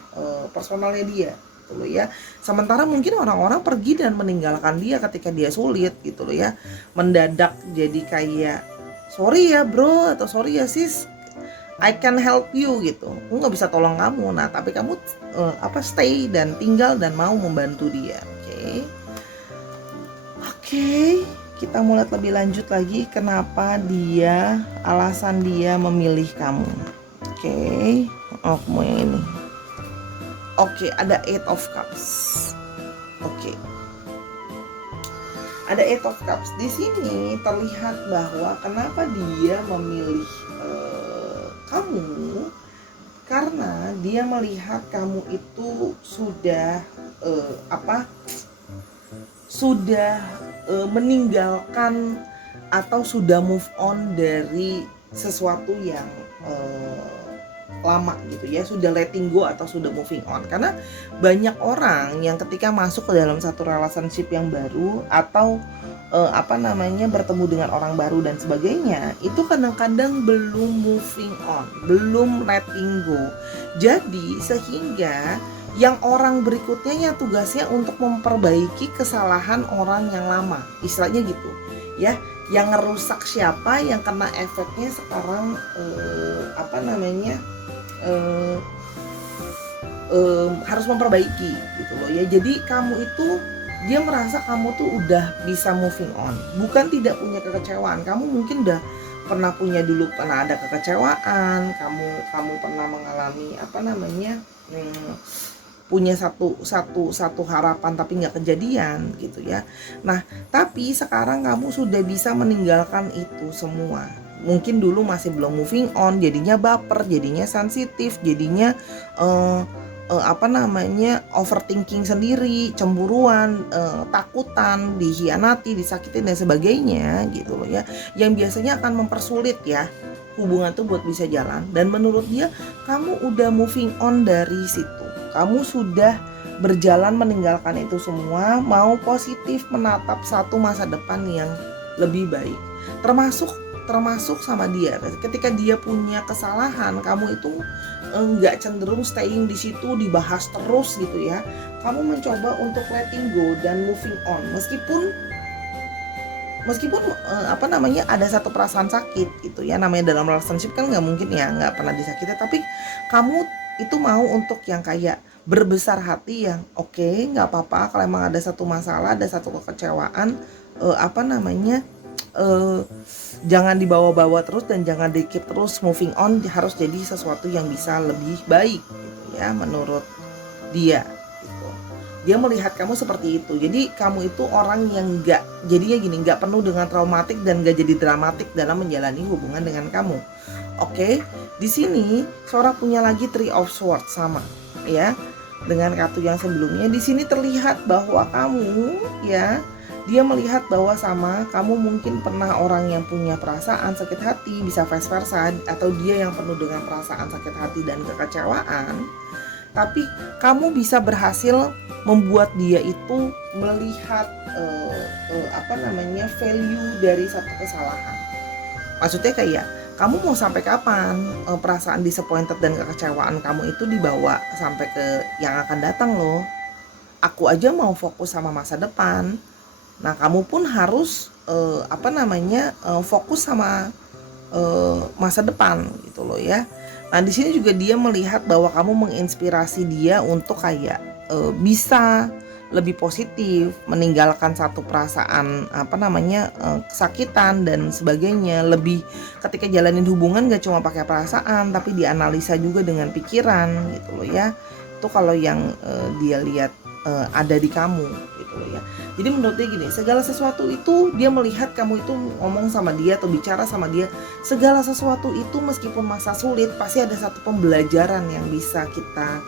personalnya dia gitu loh ya. Sementara mungkin orang-orang pergi dan meninggalkan dia ketika dia sulit gitu loh ya. Mendadak jadi kayak sorry ya bro atau sorry ya sis, I can help you gitu. Aku nggak bisa tolong kamu. Nah, tapi kamu stay dan tinggal dan mau membantu dia. Oke. Kita mulai lebih lanjut lagi kenapa alasan dia memilih kamu. Mau yang ini. Ada Eight of Cups. Ada Eight of Cups. Di sini terlihat bahwa kenapa dia memilih kamu, karena dia melihat kamu itu sudah meninggalkan atau sudah move on dari sesuatu yang lama gitu ya, sudah letting go atau sudah moving on. Karena banyak orang yang ketika masuk ke dalam satu relationship yang baru atau bertemu dengan orang baru dan sebagainya, itu kadang-kadang belum moving on, belum letting go. Jadi sehingga yang orang berikutnya tugasnya untuk memperbaiki kesalahan orang yang lama, istilahnya gitu ya. Yang ngerusak siapa, yang kena efeknya sekarang harus memperbaiki gitu loh ya. Jadi kamu itu, dia merasa kamu tuh udah bisa moving on, bukan tidak punya kekecewaan. Kamu mungkin udah pernah ada kekecewaan, kamu pernah mengalami punya satu harapan tapi nggak kejadian gitu ya. Nah, tapi sekarang kamu sudah bisa meninggalkan itu semua. Mungkin dulu masih belum moving on, jadinya baper, jadinya sensitif, jadinya overthinking sendiri, cemburuan, takutan, dikhianati, disakitin dan sebagainya gitu loh ya. Yang biasanya akan mempersulit ya hubungan tuh buat bisa jalan. Dan menurut dia kamu udah moving on dari situ. Kamu sudah berjalan meninggalkan itu semua, mau positif menatap satu masa depan yang lebih baik. Termasuk sama dia. Ketika dia punya kesalahan, kamu itu nggak cenderung staying di situ, dibahas terus gitu ya. Kamu mencoba untuk letting go dan moving on, meskipun ada satu perasaan sakit gitu ya. Namanya dalam relationship kan nggak mungkin ya nggak pernah disakiti, tapi kamu itu mau untuk yang kayak berbesar hati, yang nggak apa-apa kalau emang ada satu masalah, ada satu kekecewaan, jangan dibawa-bawa terus dan jangan di-keep terus, moving on harus jadi sesuatu yang bisa lebih baik gitu ya menurut dia gitu. Dia melihat kamu seperti itu. Jadi kamu itu orang yang nggak penuh dengan traumatik dan nggak jadi dramatik dalam menjalani hubungan dengan kamu. Di sini Sora punya lagi Three of Swords sama ya dengan kartu yang sebelumnya. Di sini terlihat bahwa kamu ya, dia melihat bahwa kamu mungkin pernah orang yang punya perasaan sakit hati, bisa vice versa, atau dia yang penuh dengan perasaan sakit hati dan kekecewaan. Tapi kamu bisa berhasil membuat dia itu melihat value dari satu kesalahan. Maksudnya kayak kamu mau sampai kapan perasaan disappointed dan kekecewaan kamu itu dibawa sampai ke yang akan datang loh. Aku aja mau fokus sama masa depan. Nah, kamu pun harus fokus sama masa depan gitu loh ya. Nah, di sini juga dia melihat bahwa kamu menginspirasi dia untuk kayak bisa lebih positif, meninggalkan satu perasaan kesakitan dan sebagainya. Lebih ketika jalanin hubungan gak cuma pakai perasaan, tapi dianalisa juga dengan pikiran gitu loh ya. Itu kalau yang dia lihat ada di kamu gitu loh ya. Jadi menurut dia gini, segala sesuatu itu dia melihat kamu itu ngomong sama dia atau bicara sama dia, segala sesuatu itu meskipun masa sulit pasti ada satu pembelajaran yang bisa kita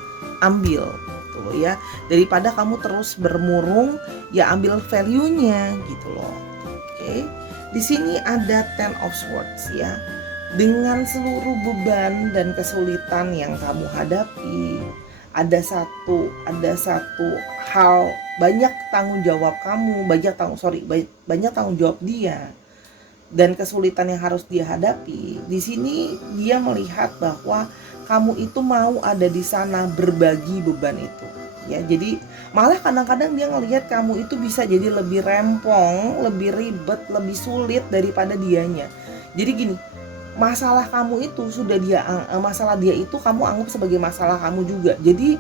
ambil gitu loh ya. Daripada kamu terus bermurung, ya ambil value-nya gitu loh. Oke. Di sini ada Ten of Swords ya. Dengan seluruh beban dan kesulitan yang kamu hadapi, ada satu hal, banyak tanggung jawab kamu, banyak tanggung jawab dia dan kesulitan yang harus dia hadapi. Di sini dia melihat bahwa kamu itu mau ada di sana berbagi beban itu. Ya, jadi malah kadang-kadang dia ngelihat kamu itu bisa jadi lebih rempong, lebih ribet, lebih sulit daripada dianya. Jadi gini, masalah kamu itu masalah dia itu kamu anggap sebagai masalah kamu juga. Jadi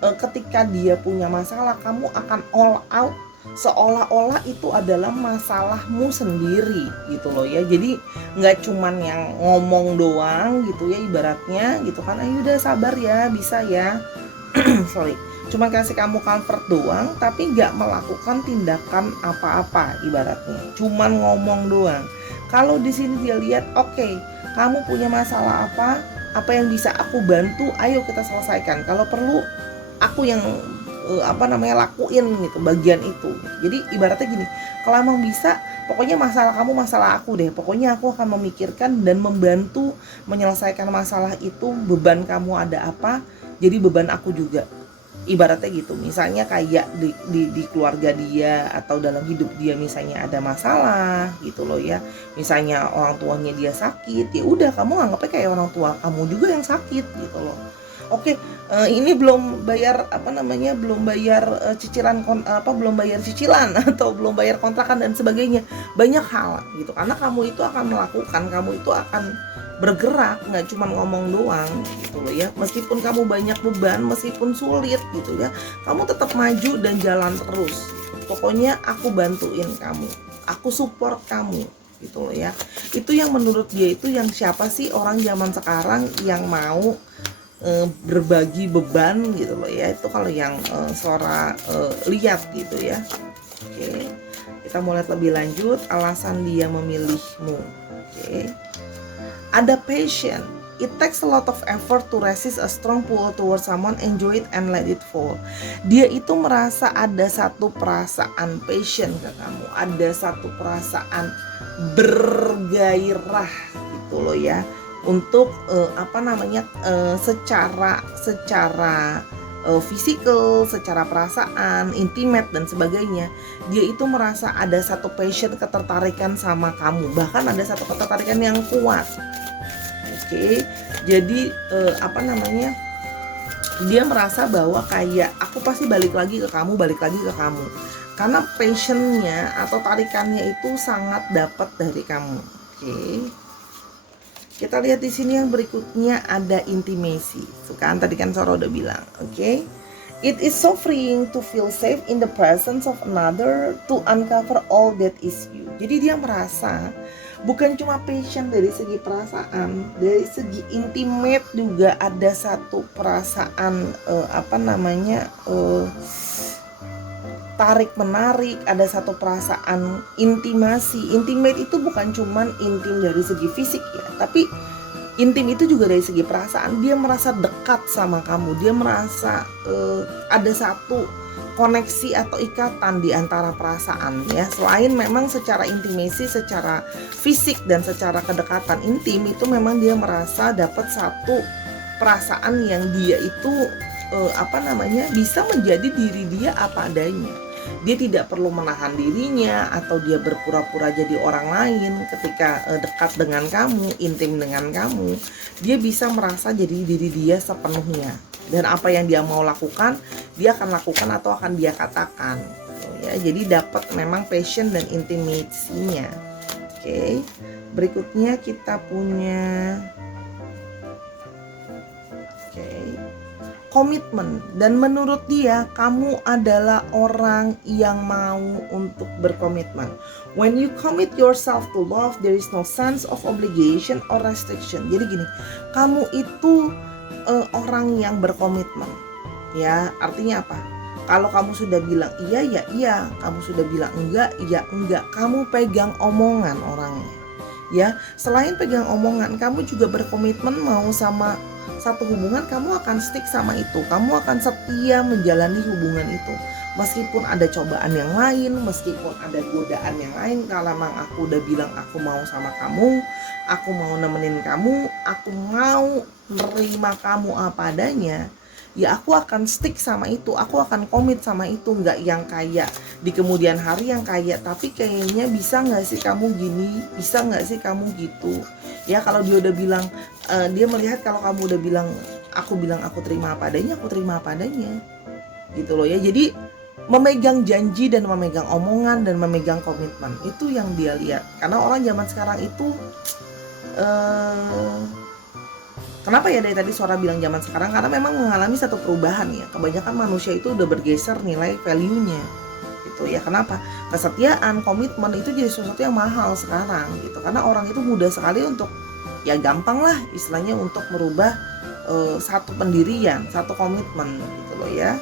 ketika dia punya masalah, kamu akan all out seolah-olah itu adalah masalahmu sendiri gitu loh ya. Jadi nggak cuman yang ngomong doang gitu ya, ibaratnya gitu kan, ayo udah sabar ya, bisa ya sorry, cuma kasih kamu comfort doang tapi nggak melakukan tindakan apa-apa, ibaratnya cuman ngomong doang. Kalau di sini dia lihat, oke, kamu punya masalah apa yang bisa aku bantu, ayo kita selesaikan. Kalau perlu aku yang lakuin gitu bagian itu. Jadi ibaratnya gini, kalau emang bisa, pokoknya masalah kamu masalah aku deh, pokoknya aku akan memikirkan dan membantu menyelesaikan masalah itu. Beban kamu ada apa, jadi beban aku juga, ibaratnya gitu. Misalnya kayak di keluarga dia atau dalam hidup dia misalnya ada masalah gitu loh ya, misalnya orang tuanya dia sakit, ya udah kamu anggapnya kayak orang tua kamu juga yang sakit gitu loh. Oke, ini belum bayar belum bayar belum bayar cicilan atau belum bayar kontrakan dan sebagainya, banyak hal gitu. Karena kamu itu akan melakukan, kamu itu akan bergerak, nggak cuma ngomong doang gitu loh ya. Meskipun kamu banyak beban, meskipun sulit gitu ya, kamu tetap maju dan jalan terus. Pokoknya aku bantuin kamu, aku support kamu gitu loh ya. Itu yang menurut dia itu yang siapa sih orang zaman sekarang yang mau berbagi beban gitu loh ya. Itu kalau yang Sora lihat gitu ya. Oke, kita mau lihat lebih lanjut alasan dia memilihmu. Oke, ada passion. It takes a lot of effort to resist a strong pull towards someone, enjoy it and let it fall. Dia itu merasa ada satu perasaan passion ke kamu, ada satu perasaan bergairah gitu loh ya, untuk secara physical, secara perasaan, intimate dan sebagainya. Dia itu merasa ada satu passion, ketertarikan sama kamu, bahkan ada satu ketertarikan yang kuat. Oke, jadi dia merasa bahwa kayak aku pasti balik lagi ke kamu, karena passionnya atau tarikannya itu sangat dapat dari kamu. Oke. Kita lihat di sini yang berikutnya ada intimacy. Kan tadi kan Sora udah bilang, oke. It is so freeing to feel safe in the presence of another, to uncover all that is you. Jadi dia merasa bukan cuma passion dari segi perasaan, dari segi intimate juga ada satu perasaan tarik menarik, ada satu perasaan intimasi. Intimate itu bukan cuman intim dari segi fisik ya, tapi intim itu juga dari segi perasaan. Dia merasa dekat sama kamu, dia merasa ada satu koneksi atau ikatan di antara perasaan ya. Selain memang secara intimasi, secara fisik dan secara kedekatan intim, itu memang dia merasa dapat satu perasaan yang dia itu bisa menjadi diri dia apa adanya. Dia tidak perlu menahan dirinya atau dia berpura-pura jadi orang lain ketika dekat dengan kamu, intim dengan kamu. Dia bisa merasa jadi diri dia sepenuhnya, dan apa yang dia mau lakukan, dia akan lakukan atau akan dia katakan ya. Jadi dapat memang passion dan intimasinya. Oke. Berikutnya kita punya komitmen, dan menurut dia kamu adalah orang yang mau untuk berkomitmen. When you commit yourself to love, there is no sense of obligation or restriction. Jadi gini, kamu itu orang yang berkomitmen, ya. Artinya apa? Kalau kamu sudah bilang iya ya iya, kamu sudah bilang enggak ya enggak, kamu pegang omongan orangnya, ya. Selain pegang omongan, kamu juga berkomitmen mau sama satu hubungan, kamu akan stick sama itu, kamu akan setia menjalani hubungan itu meskipun ada cobaan yang lain, meskipun ada godaan yang lain. Kalau memang aku udah bilang aku mau sama kamu, aku mau nemenin kamu, aku mau nerima kamu apa adanya, ya aku akan stick sama itu, aku akan komit sama itu. Nggak yang kayak di kemudian hari yang kayak tapi kayaknya bisa nggak sih kamu gini, bisa nggak sih kamu gitu, ya. Kalau dia udah bilang, dia melihat kalau kamu udah bilang aku terima apa adanya, aku terima apa adanya, gitu loh ya. Jadi memegang janji dan memegang omongan dan memegang komitmen itu yang dia lihat. Karena orang zaman sekarang itu kenapa ya dari tadi Sora bilang zaman sekarang? Karena memang mengalami satu perubahan ya. Kebanyakan manusia itu udah bergeser nilai value-nya gitu ya. Kenapa? Kesetiaan, komitmen itu jadi sesuatu yang mahal sekarang gitu. Karena orang itu mudah sekali untuk, ya gampang lah istilahnya, untuk merubah satu pendirian, satu komitmen gitu loh ya.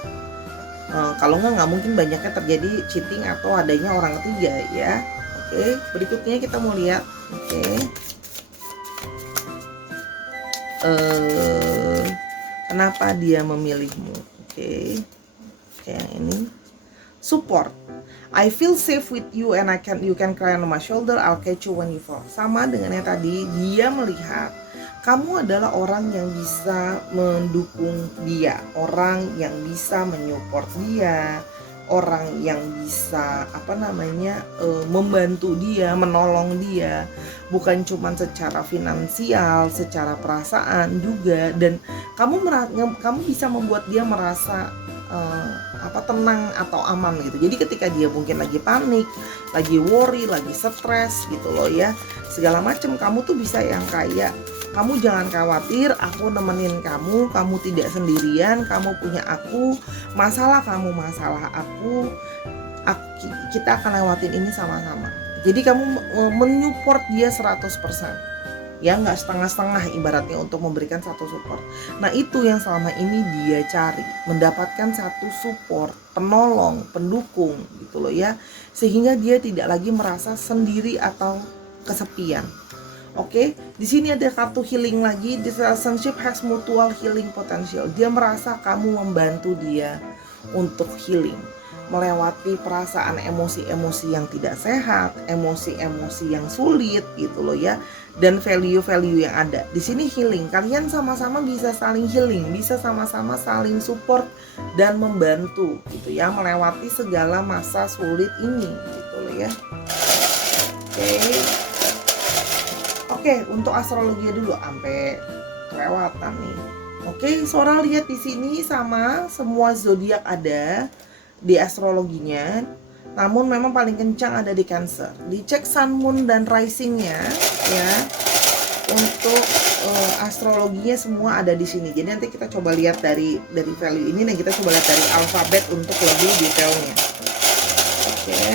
Kalau nggak mungkin banyaknya terjadi cheating atau adanya orang ketiga ya. Oke, berikutnya kita mau lihat. Oke. Kenapa dia memilihmu? Oke, yang ini support. I feel safe with you and you can cry on my shoulder. I'll catch you when you fall. Sama dengan yang tadi, dia melihat kamu adalah orang yang bisa mendukung dia, orang yang bisa menyupport dia, orang yang bisa membantu dia, menolong dia, bukan cuma secara finansial, secara perasaan juga. Dan kamu bisa membuat dia merasa tenang atau aman gitu. Jadi ketika dia mungkin lagi panik, lagi worry, lagi stres gitu loh ya, segala macam, kamu tuh bisa yang kayak, kamu jangan khawatir, aku nemenin kamu, kamu tidak sendirian, kamu punya aku, masalah kamu masalah aku, kita akan lewatin ini sama-sama. Jadi kamu menyupport dia 100%, ya, nggak setengah-setengah ibaratnya untuk memberikan satu support. Nah itu yang selama ini dia cari, mendapatkan satu support, penolong, pendukung gitu loh ya, sehingga dia tidak lagi merasa sendiri atau kesepian. Oke, di sini ada kartu healing lagi. This relationship has mutual healing potential. Dia merasa kamu membantu dia untuk healing, melewati perasaan emosi-emosi yang tidak sehat, emosi-emosi yang sulit gitu loh ya, dan value-value yang ada. Di sini healing, kalian sama-sama bisa saling healing, bisa sama-sama saling support dan membantu gitu ya, melewati segala masa sulit ini gitu loh ya. Oke, untuk astrologi dulu sampai kelewatan nih. Oke, Sora lihat di sini sama semua zodiak ada di astrologinya. Namun memang paling kencang ada di Cancer. Dicek Sun, Moon dan Rising-nya ya. Untuk astrologinya semua ada di sini. Jadi nanti kita coba lihat dari value ini, dan kita coba lihat dari alfabet untuk lebih detailnya. Oke.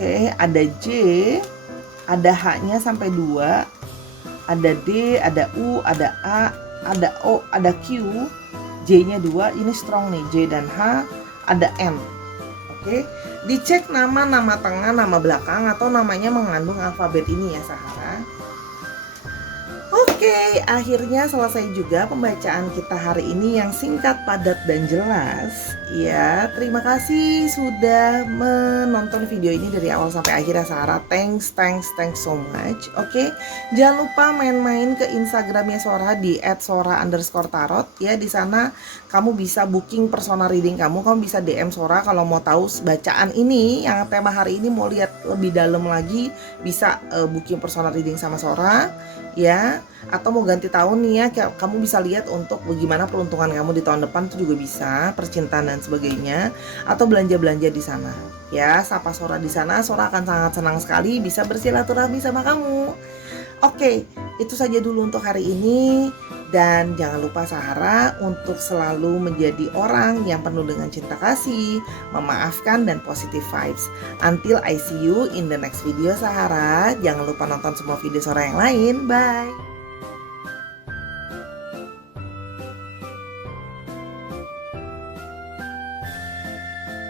Oke, ada J, ada H-nya sampai 2, ada D, ada U, ada A, ada O, ada Q, J-nya 2, ini strong nih, J dan H, ada N. Oke, dicek nama tengah, nama belakang, atau namanya mengandung alfabet ini ya Sahara. Oke, akhirnya selesai juga pembacaan kita hari ini yang singkat, padat, dan jelas. Ya, terima kasih sudah menonton video ini dari awal sampai akhir ya Sahara. Thanks so much. Oke, jangan lupa main-main ke Instagramnya Sora di @sora_tarot ya. Di sana kamu bisa booking personal reading kamu bisa DM Sora kalau mau tahu bacaan ini yang tema hari ini, mau lihat lebih dalam lagi, bisa booking personal reading sama Sora ya. Atau mau ganti tahun nih ya, kamu bisa lihat untuk bagaimana peruntungan kamu di tahun depan, itu juga bisa, percintaan dan sebagainya, atau belanja-belanja di sana ya. Sapa Sora di sana, Sora akan sangat senang sekali bisa bersilaturahmi sama kamu. Oke, itu saja dulu untuk hari ini. Dan jangan lupa Sahara untuk selalu menjadi orang yang penuh dengan cinta kasih, memaafkan, dan positive vibes. Until I see you in the next video Sahara. Jangan lupa nonton semua video Sora yang lain. Bye!